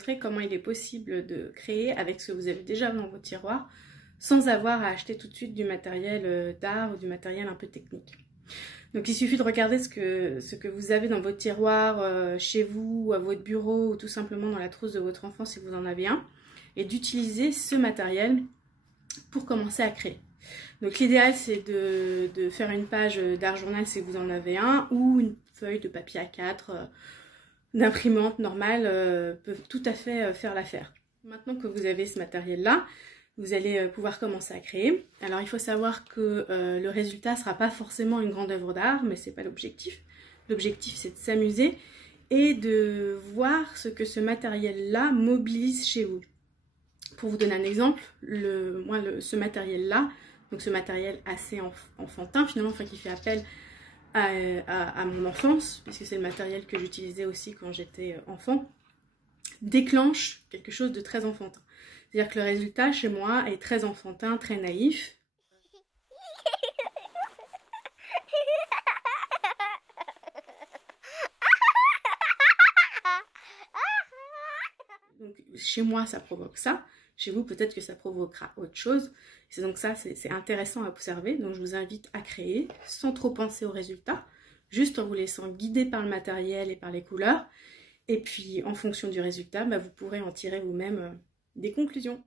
montrer comment il est possible de créer avec ce que vous avez déjà dans vos tiroirs sans avoir à acheter tout de suite du matériel d'art ou du matériel un peu technique. Donc il suffit de regarder ce que vous avez dans votre tiroir, chez vous, ou à votre bureau, ou tout simplement dans la trousse de votre enfant si vous en avez un, et d'utiliser ce matériel pour commencer à créer. Donc l'idéal c'est de faire une page d'art journal si vous en avez un, ou une feuille de papier A4 d'imprimante normale peuvent tout à fait faire l'affaire. Maintenant que vous avez ce matériel là, vous allez pouvoir commencer à créer. Alors il faut savoir que le résultat ne sera pas forcément une grande œuvre d'art, mais ce n'est pas l'objectif. L'objectif c'est de s'amuser et de voir ce que ce matériel là mobilise chez vous. Pour vous donner un exemple, ce matériel-là, donc ce matériel assez enfantin finalement, enfin qui fait appel à mon enfance, puisque c'est le matériel que j'utilisais aussi quand j'étais enfant, déclenche quelque chose de très enfantin. C'est-à-dire que le résultat chez moi est très enfantin, très naïf. Donc chez moi ça provoque ça. Chez vous, peut-être que ça provoquera autre chose. C'est donc ça, c'est intéressant à observer. Donc, je vous invite à créer sans trop penser au résultat, juste en vous laissant guider par le matériel et par les couleurs. Et puis, en fonction du résultat, vous pourrez en tirer vous-même des conclusions.